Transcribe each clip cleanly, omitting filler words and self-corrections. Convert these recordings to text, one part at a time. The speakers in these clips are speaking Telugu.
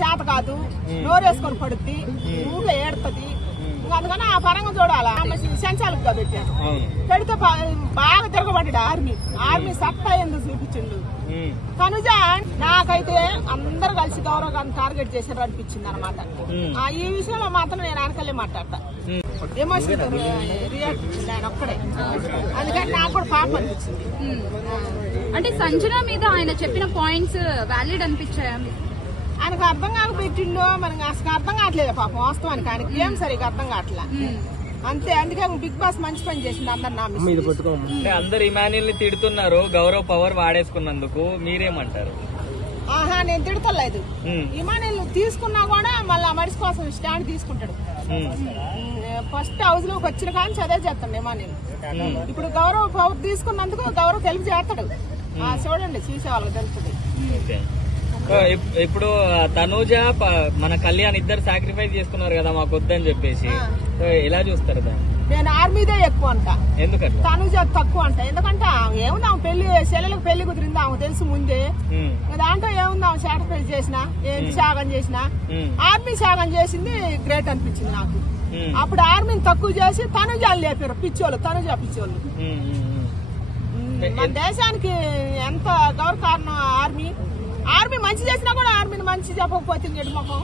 చేత కాదు, నోరేసుకొని పడుద్ది, ఊగా ఏడుతుంది. అందుకని ఆ పరంగా చూడాలా. సంచాలకుగా పెట్టాను. పెడితే బాగా తిరగబడ్డాడు ఆర్మీ సత్తా ఎందుకు చూపించిండు. తనుజ నాకైతే అందరు కలిసి గౌరవాన్ని టార్గెట్ చేశారు అనిపించింది అనమాట. ఈ విషయంలో మాత్రం నేను అనకలే మాట్లాడతా. ఎమోషన్ రియాక్ట్ ఆయన ఒక్కడే. అందుకని నాకు కూడా పాపం అనిపించింది. అంటే సంజన మీద ఆయన చెప్పిన పాయింట్స్ వ్యాలిడ్ అనిపించాయా? ఆయనకు అర్థం కాక పెట్టిండో మనకి అసలు అర్థం కావట్లేదు పాపం. వాస్తవానికి ఆయనకి ఏం సరిగ్గా అర్థం కావట్లే అంతే. అందుకే బిగ్ బాస్ మంచి పని చేసిండు. అందరు నా మీద అందరు ఇమాన్యుల్ ని తిడుతున్నారు గౌరవ్ పవర్ వాడేసుకున్నందుకు, మీరేమంటారు? నేను తిడతలేదు. ఇమాన్యుల్ తీసుకున్నా కూడా మళ్ళీ మనిషి కోసం స్టాండ్ తీసుకుంటాడు. ఫస్ట్ హౌస్ లోకి వచ్చిన కానీ చదివే చేస్తాడు ఇమాన్యుల్. ఇప్పుడు గౌరవ్ పవర్ తీసుకున్నందుకు గౌరవ్ తెలివి చేస్తాడు. చూడండి చూసే వాళ్ళకి తెలుస్తుంది. ఇప్పుడు తనూజ మన కళ్యాణ్ ఇద్దరు సాక్రిఫైస్ చేసుకున్నారు కదా మాకు వద్దని చెప్పేసి, ఎలా చూస్తారు దాన్ని? నేను ఆర్మీదే ఎక్కువ అంట. ఎందుకంటే తనూజ తక్కువ అంట. ఎందుకంటే ఏముంది ఆమె పెళ్లి చెల్లెలకు పెళ్లి కుదిరింది ఆమె తెలుసు ముందే. దాంట్లో ఏముంది ఆమె సాక్రిఫైస్ చేసినా, ఏంటి త్యాగం చేసినా, ఆర్మీ త్యాగం చేసింది గ్రేట్ అనిపించింది నాకు. అప్పుడు ఆర్మీని తక్కువ చేసి తనుజాలు లేపారు పిచ్చోళ్ళు, తనుజ పిచ్చోళ్ళు. మన దేశానికి ఎంత గౌరవ కారణం ఆర్మీ. ఆర్మీ మంచి చేసినా కూడా ఆర్మీని మంచి చెప్పకపోతే మొహం.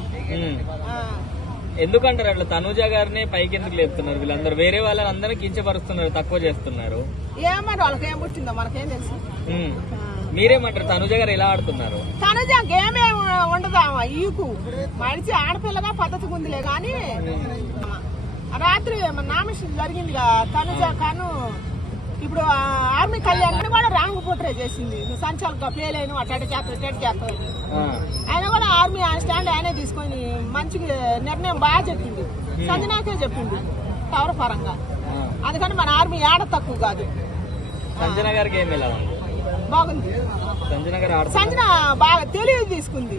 ఎందుకంటారు అట్లా? తనూజ గారిని పైకి ఎందుకు లేపుతున్నారు వీళ్ళందరూ? వేరే వాళ్ళని అందరూ కించపరుస్తున్నారు, తక్కువ చేస్తున్నారు. ఏమన్నారు వాళ్ళకి ఏం పుట్టిందో మనకేం తెలుసు. మీరేమంటారు? తనూజ గారు ఎలా ఆడుతున్నారు? తనుజ గేమ్ ఏమి ఉండదా ఈకు మడిచి ఆడపిల్లగా పద్ధతి ఉందిలే గాని. రాత్రి నామినేషన్ జరిగిందిగా తనుజ కాను. ఇప్పుడు ఆర్మీ కళ్యాణ్ కూడా రాంగ్ పోట్రే చేసింది. నువ్వు సంచాలకుగా ఫెయిల్ అయిన అటు చేస్తావు. ఆయన కూడా ఆర్మీ స్టాండ్ ఆయనే తీసుకొని మంచి నిర్ణయం బాగా చెప్పిండు. సంజనాకే చెప్పిండు పవర్ పరంగా. అందుకని మన ఆర్మీ ఆడ తక్కువ కాదు. సంజన గారికి ఏమి బాగుంది. సంజన బాగా తెలివి తీసుకుంది.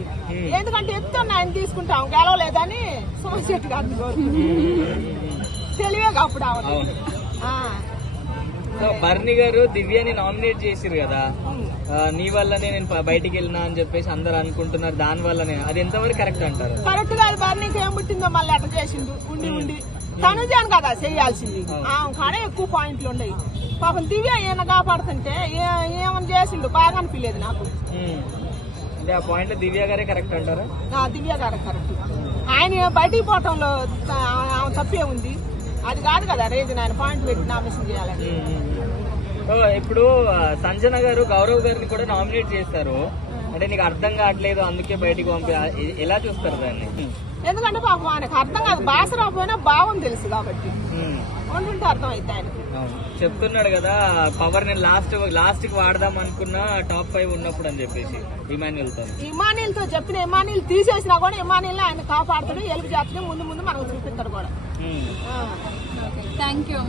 ఎందుకంటే ఎత్తున్న ఆయన తీసుకుంటాం గెలవలేదని సోమశెట్టి గారిని కోరుకుంది. తెలివేగా అప్పుడు బర్ని గారు దివ్యాని నామినేట్ చేసిరు కదా, నీ వల్లనే నేను బయటికి వెళ్ళినా అని చెప్పేసి అందరు అనుకుంటున్నారు. దాని వల్లనే అది ఎంతవరకు కరెక్ట్ అంటారు? కరెక్ట్ గా బర్నీకి ఏం పుట్టిందో మళ్ళీ అట్లా చేసిండు. ఉండి తనుజాను కదా చేయాల్సింది. కానీ ఎక్కువ పాయింట్లు ఉన్నాయి. పాపం దివ్య ఈయన కాపాడుతుంటే ఏమని చేసిండు బాగా అనిపించలేదు నాకు. ఆ పాయింట్ దివ్య గారే కరెక్ట్ అంటారా? దివ్య గారే కరెక్ట్. ఆయన బయటికి పోవటంలో తప్పే ఉంది. అది కాదు కదా రీజన్ ఆయన పాయింట్ పెట్టి నామినేషన్ చేయాలని. ఇప్పుడు సంజన గారు గౌరవ్ గారిని కూడా నామినేట్ చేస్తారు అంటే నీకు అర్థం కావట్లేదు అందుకే బయటికి ఎలా చూస్తారు దాన్ని? ఎందుకంటే పాపం ఆయనకు అర్థం కాదు. భాష రాకపోయినా బాగుంది తెలుసు కాబట్టి ఉంటుంటే అర్థం అయితే ఆయనకి. చెప్తున్నాడు కదా పవర్ నేను లాస్ట్ కి వాడదాం అనుకున్నా టాప్ 5 ఉన్నప్పుడు అని చెప్పేసి ఇమాన్యుల్ తో చెప్పిన ఇమాన్యుల్ తీసేసినా కూడా ఇమాన్యుల్ ఆయన కాపాడుతాడు. ఎలుగు చేస్తాడు. ముందు మనకు చూపిస్తాడు కూడా. Thank you.